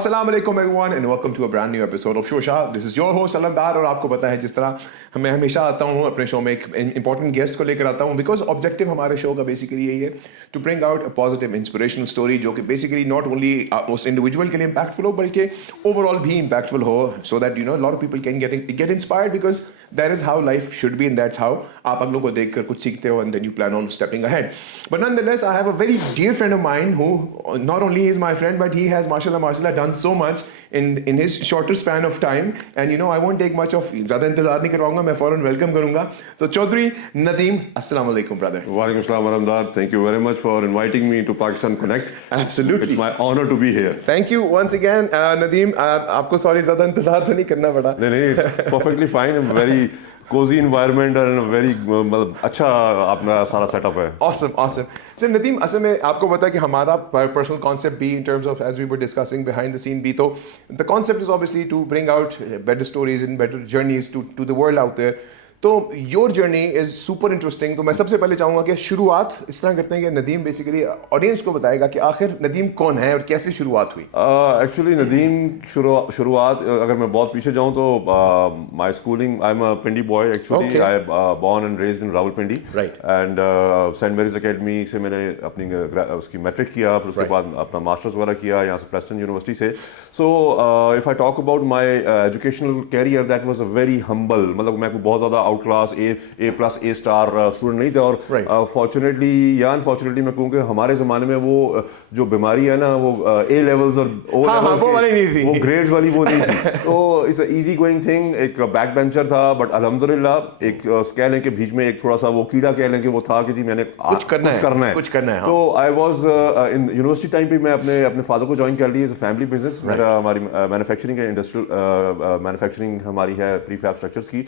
Assalamu alaikum everyone and welcome to a brand new episode of Shosha. This is your host Alamdar اور آپ کو پتا ہے جس طرح میں ہمیشہ آتا ہوں اپنے شو میں ایک امپورٹنٹ گیسٹ کو لے کر آتا ہوں بیکاز آبجیکٹیو ہمارے شو کا بیسیکلی یہی ہے to bring out a positive inspirational story جو کہ بیسیکلی ناٹ اونلی اس انڈیویجول کے لیے امپیکٹفل ہو بلکہ اوور آل بھی امپیکٹفل ہو so that you know lot of people can get inspired because that is how life should be and that's how آپ اگلوں کو دیکھ کر کچھ سیکھتے ہو and then you plan on stepping ahead but none that I have a very dear friend of mine who not only is my friend but he has ماشاء اللہ done so much in his shorter span of time and you know I won't take much of zyada intezar nahi karwaunga main fauran welcome karunga so Chaudhary Nadeem assalamu alaikum brother. Wa alaikum assalam Alamdar, thank you very much for inviting me to Pakistan Connect. Absolutely, it's my honor to be here. Thank you once again Nadeem. aapko sorry zyada intezar to nahi karna pada. nahi it's perfectly fine. I'm very cozy environment and very اچھا اپنا سارا set up ہے. awesome so Nadeem اصل میں آپ کو پتا ہے کہ ہمارا پرسنل کانسیپٹ بھی in terms of as we were discussing behind the scene بھی تو the concept is obviously to bring out better stories and better journeys to the world out there. تو your journey is super interesting. تو میں سب سے پہلے چاہوں گا کہ شروعات اس طرح کرتے ہیں کہ ندیم بیسیکلی آڈینس کو بتائے گا کہ آخر ندیم کون ہے اور کیسے شروعات ہوئی. ایکچولی ندیم شروعات اگر میں بہت پیچھے جاؤں تو my schooling I am a Pindi boy actually. I born and raised in Rawalpindi and Saint Mary's Academy سے میں نے اپنی اس کی میٹرک کیا پھر اس کے بعد اپنا ماسٹرز وغیرہ کیا یہاں سے پریسٹن یونیورسٹی سے. So if I talk about my educational career that was a very humble. مطلب میں بہت زیادہ out class A plus A star student نہیں تھا اور فارچونیٹلی یا انفارچونیٹلی میں کہوں کہ ہمارے زمانے میں وہ جو بیماری ہے نا وہ اے لیولز اور وہ گریڈ والی وہ نہیں تھی. تو it's a easy going thing. ایک بیک بینچر تھا بٹ الحمدللہ ایک کہہ لیں کہ بیچ میں ایک تھوڑا سا وہ کیڑا کہہ لیں کہ وہ تھا کہ جی میں نے کچھ کرنا ہے. تو I was in university time پہ میں اپنے فادر کو جوائن کر لی ایز اے فیملی بزنس. میرا ہماری مینوفیکچرنگ ہے انڈسٹریل مینوفیکچرنگ ہماری ہے پری فیب اسٹرکچرس کی.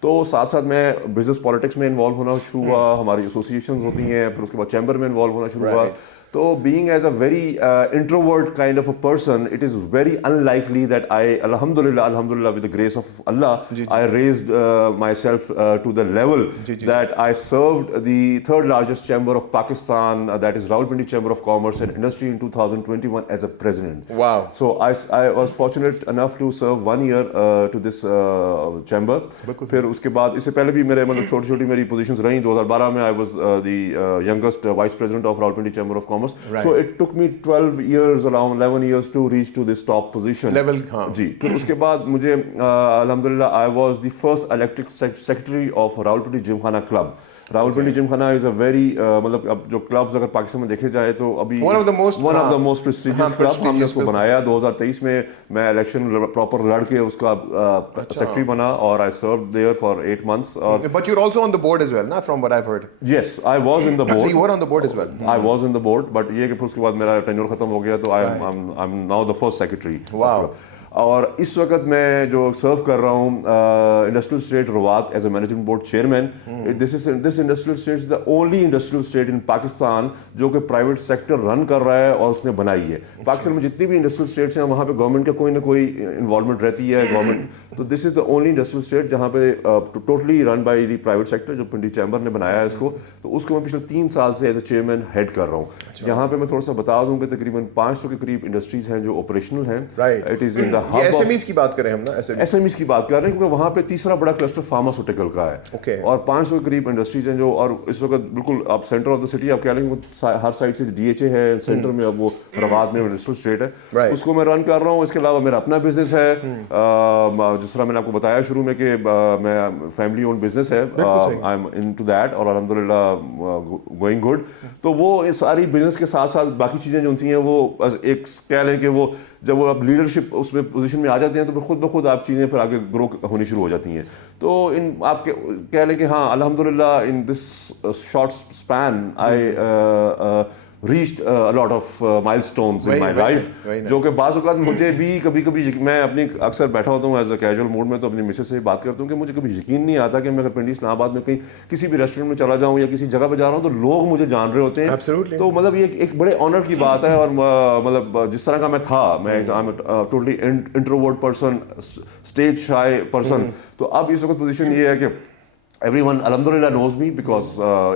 تو ساتھ ساتھ میں بزنس پالیٹکس میں انوالو ہونا شروع ہوا. ہماری ایسوسیشنز ہوتی ہیں پھر اس کے بعد چیمبر میں انوالو ہونا شروع ہوا. تو being as a very introvert kind of a person, it is very unlikely that alhamdulillah with the grace of Allah I raised myself to the level that I served the third largest chamber of Pakistan, that is Rawalpindi Chamber of Commerce and Industry in 2021 as a president. Wow. So I was fortunate enough to serve 1 year to this chamber. پھر اس کے بعد اس سے پہلے بھی میرے مطلب چھوٹی چھوٹی میری پوزیشنز رہیں. 2012 میں I was the youngest vice president of Rawalpindi Chamber of Commerce. So it took me 12 years, around 11 years to reach to this top position. جی پھر اس کے بعد مجھے الحمدللہ I was the first elected secretary of Rawalpindi Gymkhana Club. Rawalpindi جم خانہ از a very مطلب اب جو clubs اگر پاکستان میں دیکھے جائے تو ابھی one of the most prestigious club ہم نے اس کو بنایا. 2023 میں میں الیکشن پراپر لڑ کے اس کا سیکرٹری بنا اور I served there for 8 months. But you're also on the board as well, na, from what I've heard. Yes, I was in the board. So you were on the board as well. I was in the board, but یہ کہ پھر اس کے بعد میرا tenure ختم ہو گیا تو I'm now the first secretary. Wow. اور اس وقت میں جو سرو کر رہا ہوں industrial estate Rawat as a managing board chairman. This industrial estate is the only industrial estate in Pakistan جو کہ پرائیویٹ سیکٹر رن کر رہا ہے اور اس نے بنائی ہے. پاکستان میں جتنی بھی انڈسٹریل اسٹیٹس ہیں وہاں پہ گورنمنٹ کا کوئی نہ کوئی انوالومنٹ رہتی ہے گورنمنٹ. تو دس is the only industrial state جہاں پہ totally run by the private sector جو پنڈی چیمبر نے بنایا ہے اس کو. تو اس کو میں پچھلے 3 سال سے ایز اے چیئرمین ہیڈ کر رہا ہوں. یہاں پہ میں تھوڑا سا بتا دوں کہ تقریباً 500 کے قریب انڈسٹریز ہیں جو آپریشنل ہیں. اٹ از ان دا بات کریں ہم نا ایس ایم ایز کی بات کر رہے ہیں کیونکہ وہاں پہ تیسرا بڑا کلسٹر فارماسیوٹیکل کا ہے اور 500 کے قریب انڈسٹریز ہیں جو. اور اس وقت بالکل آپ سینٹر آف دا سٹی آپ کہہ لیں گے ہر سائڈ سے ڈی ایچ اے ہے سینٹر میں. اب وہ رواد میں انڈسٹریل اسٹیٹ ہے اس کو میں رن کر رہا ہوں. اس کے علاوہ میرا اپنا بزنس ہے جس طرح میں نے آپ کو بتایا شروع میں کہ میں فیملی اون بزنس ہے. I am into that اور الحمدللہ گوئنگ گڈ. تو وہ ساری بزنس کے ساتھ ساتھ باقی چیزیں جو ہوتی ہیں وہ ایک کہہ لیں کہ وہ جب وہ آپ لیڈرشپ اس میں پوزیشن میں آ جاتے ہیں تو پھر خود بخود آپ چیزیں پھر آگے گرو ہونی شروع ہو جاتی ہیں. تو ان آپ کہہ لیں کہ ہاں الحمدللہ in this short span I reached a lot of milestones in my life جو کہ بعض اوقات مجھے بھی کبھی کبھی میں اپنی اکثر بیٹھا ہوتا ہوں ایز اے کیجول موڈ میں تو اپنی مسز سے بات کرتا ہوں کہ مجھے کبھی یقین نہیں آتا کہ میں اگر پنڈی اسلام آباد میں کہیں کسی بھی ریسٹورینٹ میں چلا جاؤں یا کسی جگہ پہ جا رہا ہوں تو لوگ مجھے جان رہے ہوتے ہیں. تو مطلب یہ ایک بڑے آنر کی بات ہے. اور مطلب جس طرح کا میں تھا میں totally introvert person stage شائے person. تو اب اس وقت پوزیشن یہ ہے کہ everyone alhamdulillah knows me because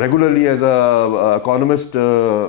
regularly as a economist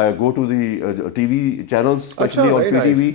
I go to the TV channels especially on PTV.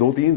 2-3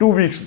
2 weeks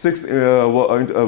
6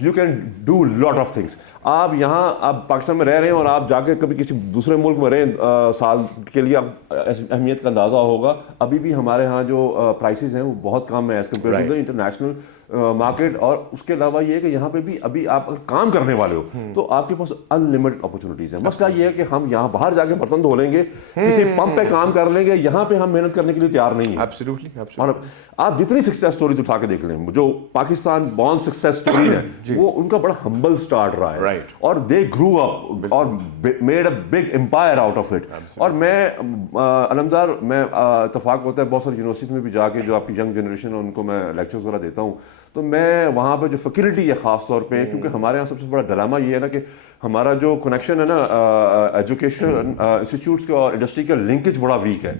you can do lot of things. آپ یہاں آپ پاکستان میں رہ رہے ہیں اور آپ جا کے کبھی کسی دوسرے ملک میں رہیں سال کے لیے آپ اہمیت کا اندازہ ہوگا. ابھی بھی ہمارے ہاں جو پرائسز ہیں وہ بہت کم ہیں as compare to the international market. اور اس کے علاوہ یہ ہے کہ یہاں پہ بھی ابھی آپ اگر کام کرنے والے ہو تو آپ کے پاس انلمیٹڈ اپرچونیٹیز ہیں. مسئلہ یہ ہے کہ ہم یہاں باہر جا کے برتن دھو لیں گے, کسی پمپ پہ کام کر لیں گے, یہاں پہ ہم محنت کرنے کے لیے تیار نہیں ہیں. اور آپ جتنی سکسیس سٹوریز اٹھا کے دیکھ لیں, جو پاکستان بورن سکسیس سٹوری ہے وہ ان کا بڑا ہمبل سٹارٹ رہا ہے اور دے گرو اپ اور made a big empire out of it. اور میں علمدار, میں اتفاق ہوتا ہے بہت ساری یونیورسٹیز میں بھی جا کے جو آپ کی ینگ جنریشن ہے ان کو میں لیکچرز وغیرہ دیتا ہوں, تو میں وہاں پہ جو فیکلٹی ہے خاص طور پہ, کیونکہ ہمارے یہاں سب سے بڑا ڈرامہ یہ ہے نا کہ ہمارا جو کنیکشن ہے نا ایجوکیشن انسٹیٹیوٹس کا اور انڈسٹری کا لنکیج بڑا ویک ہے.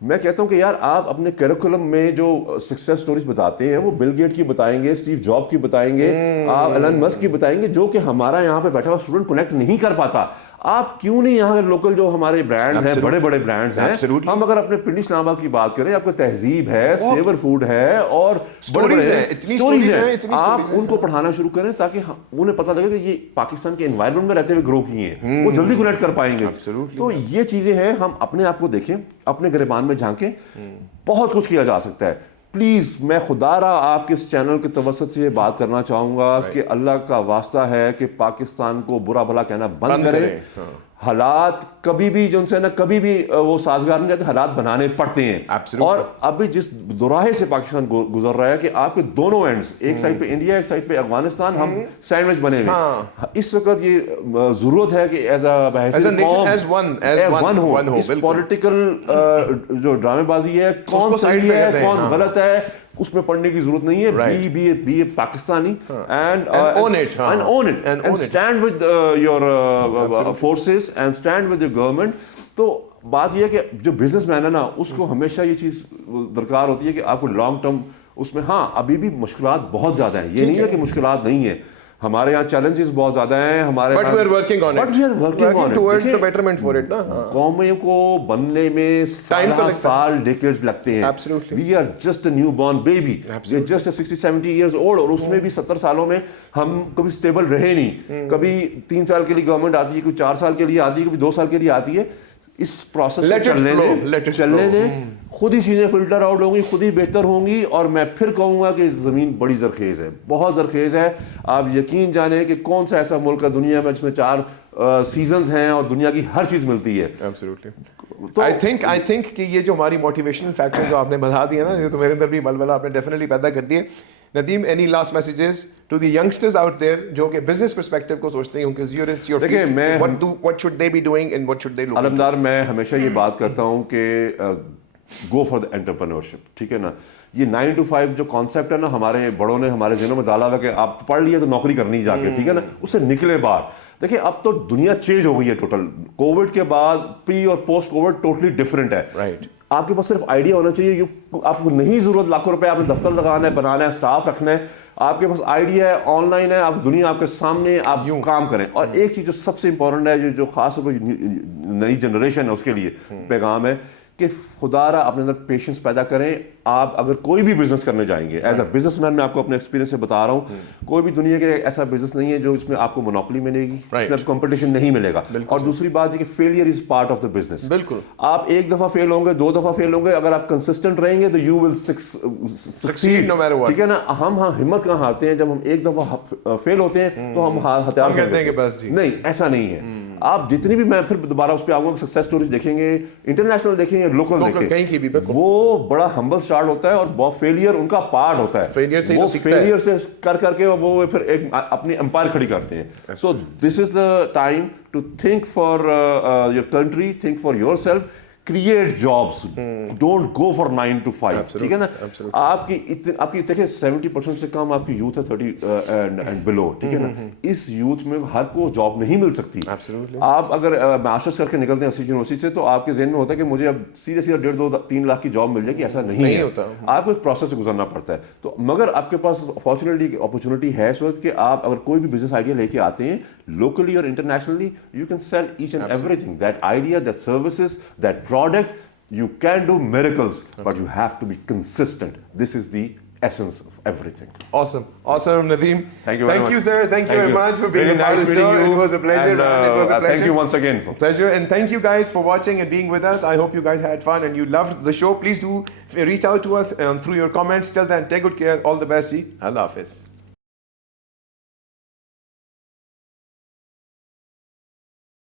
میں کہتا ہوں کہ یار آپ اپنے کیریکولم میں جو سکسیس سٹوریز بتاتے ہیں وہ بل گیٹ کی بتائیں گے, اسٹیو جاب کی بتائیں گے, آپ ایلن مسک کی بتائیں گے, جو کہ ہمارا یہاں پہ بیٹھا ہوا اسٹوڈنٹ کنیکٹ نہیں کر پاتا. آپ کیوں نہیں یہاں لوکل جو ہمارے برانڈ ہیں, بڑے بڑے برانڈز ہیں, ہم اگر اپنے پنڈی اسلام آباد کی بات کریں, آپ کو تہذیب ہے, سیور فوڈ ہے اور اسٹوریز ہیں, آپ ان کو پڑھانا شروع کریں تاکہ انہیں پتہ لگے کہ یہ پاکستان کے انوائرمنٹ میں رہتے ہوئے گرو کیے ہیں, وہ جلدی کنیکٹ کر پائیں گے. تو یہ چیزیں ہیں, ہم اپنے آپ کو دیکھیں, اپنے گریبان میں جھانکیں, بہت کچھ کیا جا سکتا ہے. پلیز میں خدا را آپ کے اس چینل کے توسط سے یہ بات کرنا چاہوں گا کہ اللہ کا واسطہ ہے کہ پاکستان کو برا بھلا کہنا بند کریں. حالات کبھی بھی جو ان سے نا کبھی بھی وہ سازگار نہیں رہتے, حالات بنانے پڑتے ہیں. اور ابھی جس دوراہے سے پاکستان گزر رہا ہے کہ آپ کے دونوں اینڈز, ایک سائڈ پہ انڈیا, ایک سائڈ پہ افغانستان, ہم سینڈوچ بنے ہوئے. اس وقت یہ ضرورت ہے کہ ایز اے ون ہو. اس پولیٹیکل جو ڈرامے بازی ہے, کون صحیح ہے کون غلط ہے, اس میں پڑھنے کی ضرورت نہیں ہے. Be a Pakistani and own it and stand with your forces and stand with your government. تو بات یہ ہے کہ جو بزنس مین ہے نا اس کو ہمیشہ یہ چیز درکار ہوتی ہے کہ آپ کو لانگ ٹرم اس میں, ہاں ابھی بھی مشکلات بہت زیادہ ہیں, یہ نہیں ہے کہ مشکلات نہیں ہیں, ہمارے یہاں چیلنجز بہت زیادہ ہیں ہمارے, but we are working on it towards the betterment for it نا. قوموں کو بننے میں سال ڈیکیڈز لگتے ہیں. we are just a newborn baby, we are just 60-70 years old, اور اس میں بھی 70 سالوں میں ہم کبھی اسٹیبل رہے نہیں. کبھی 3 سال کے لیے گورنمنٹ آتی ہے, کوئی 4 سال کے لیے آتی ہے, کبھی 2 سال کے لیے آتی ہے. اس پروسیس کو چلنے دیں, خود ہی چیزیں فلٹر آؤٹ ہوں گی, خود ہی بہتر ہوں گی. اور میں پھر کہوں گا کہ زمین بڑی زرخیز ہے, بہت زرخیز ہے. آپ یقین جانیں کہ کون سا ایسا ملک ہے دنیا میں جس میں 4 سیزنز ہیں اور دنیا کی ہر چیز ملتی ہے. I think کہ یہ جو ہماری موٹیویشنل فیکٹر جو آپ نے بتا دیا نا, یہ تو میرے اندر بھی بلبلہ آپ نے ڈیفینیٹلی پیدا کر دیے. Nadeem, any last messages to the youngsters out there جو کہ بزنس پرسپیکٹو کو سوچتے ہیں, کیونکہ what should they be doing and what should they look into? علمدار, میں ہمیشہ یہ بات کرتا ہوں کہ گو فار دا انٹرپرینورشپ, ٹھیک ہے نا. یہ 9 to 5 جو کانسیپٹ ہے نا, ہمارے بڑوں نے ہمارے ذہنوں میں ڈالا ہوا کہ آپ پڑھ لیے تو نوکری کرنی جا کے, ٹھیک ہے نا, اس سے نکلے باہر. دیکھیں اب تو دنیا چینج ہو گئی ہے ٹوٹل. کووڈ کے بعد پری اور پوسٹ کووڈ ٹوٹلی ڈفرینٹ ہے. آپ کے پاس صرف آئیڈیا ہونا چاہیے, آپ کو نہیں ضرورت لاکھوں روپے آپ نے دفتر لگانا ہے, بنانا ہے, اسٹاف رکھنا ہے. آپ کے پاس آئیڈیا ہے, آن لائن ہے, آپ دنیا آپ کے سامنے, آپ یوں کام کریں. اور ایک چیز جو سب سے امپورٹنٹ ہے, جو خاص طور پہ نئی جنریشن ہے اس کے لیے پیغام ہے کہ خدا را اپنے اندر پیشنس پیدا کریں. آپ اگر کوئی بھی بزنس کرنے جائیں گے, ایز اے بزنس مین میں آپ کو اپنے ایکسپیرینس سے بتا رہا ہوں, کوئی بھی دنیا کے ایسا بزنس نہیں ہے جو اس میں آپ کو مونوپلی ملے گی, اس میں کمپٹیشن نہیں ملے گا. اور دوسری بات یہ کہ failure is part of the business. بالکل, آپ ایک دفعہ فیل ہوں گے, 2 دفعہ فیل ہوں گے, اگر آپ کنسسٹنٹ رہیں گے تو یو ول سکسیڈ, ٹھیک ہے نا. ہم ہمت کہاں ہارتے ہیں, جب ہم ایک دفعہ فیل ہوتے ہیں تو ہم ہتھیار کہتے ہیں کہ بس جی نہیں, ایسا نہیں ہے. آپ جتنی بھی, میں پھر دوبارہ اس پہ آؤں گا, سکسیس سٹوریز دیکھیں گے, انٹرنیشنل دیکھیں گے, لوکل دیکھیں, کہیں کی بھی, وہ بڑا ہمبل اسٹارٹ ہوتا ہے اور بہت فیلئر ان کا پارٹ ہوتا ہے. وہ فیلئر سے کر کے وہ پھر ایک اپنی امپائر کھڑی کرتے ہیں. So this is the time to think for your country, think for yourself, create jobs, don't go for 9 to 5, ٹھیک ہے نا. آپ کی دیکھیں 70% سے کم آپ کی یوتھ ہے 30 اینڈ بلو, ٹھیک ہے نا. اس یوتھ میں ہر کو جاب نہیں مل سکتی. آپ اگر ماسٹرس کر کے نکلتے ہیں یونیورسٹی سے تو آپ کے ذہن میں ہوتا ہے کہ مجھے اب سیدھے 1.5-2-3 لاکھ کی جاب مل جائے گی, ایسا نہیں ہوتا. آپ کو ایک پروسیس سے گزرنا پڑتا ہے. تو مگر آپ کے پاس اپرچونیٹی ہے اس وقت کہ آپ اگر کوئی بھی بزنس آئیڈیا لے کے آتے ہیں, locally or internationally, you can sell each and everything. That idea, that services, that product, you can do miracles, but you have to be consistent. This is the essence of everything. Awesome, Nadeem. Thank you very much. Thank you, sir. Thank you very much for being Really a part nice of the show. meeting you. It was a pleasure. And, man. It was a pleasure. Thank you once again. Pleasure, and thank you guys for watching and being with us. I hope you guys had fun and you loved the show. Please do reach out to us through your comments. Till then, take good care. All the best, ji. Allah Hafiz.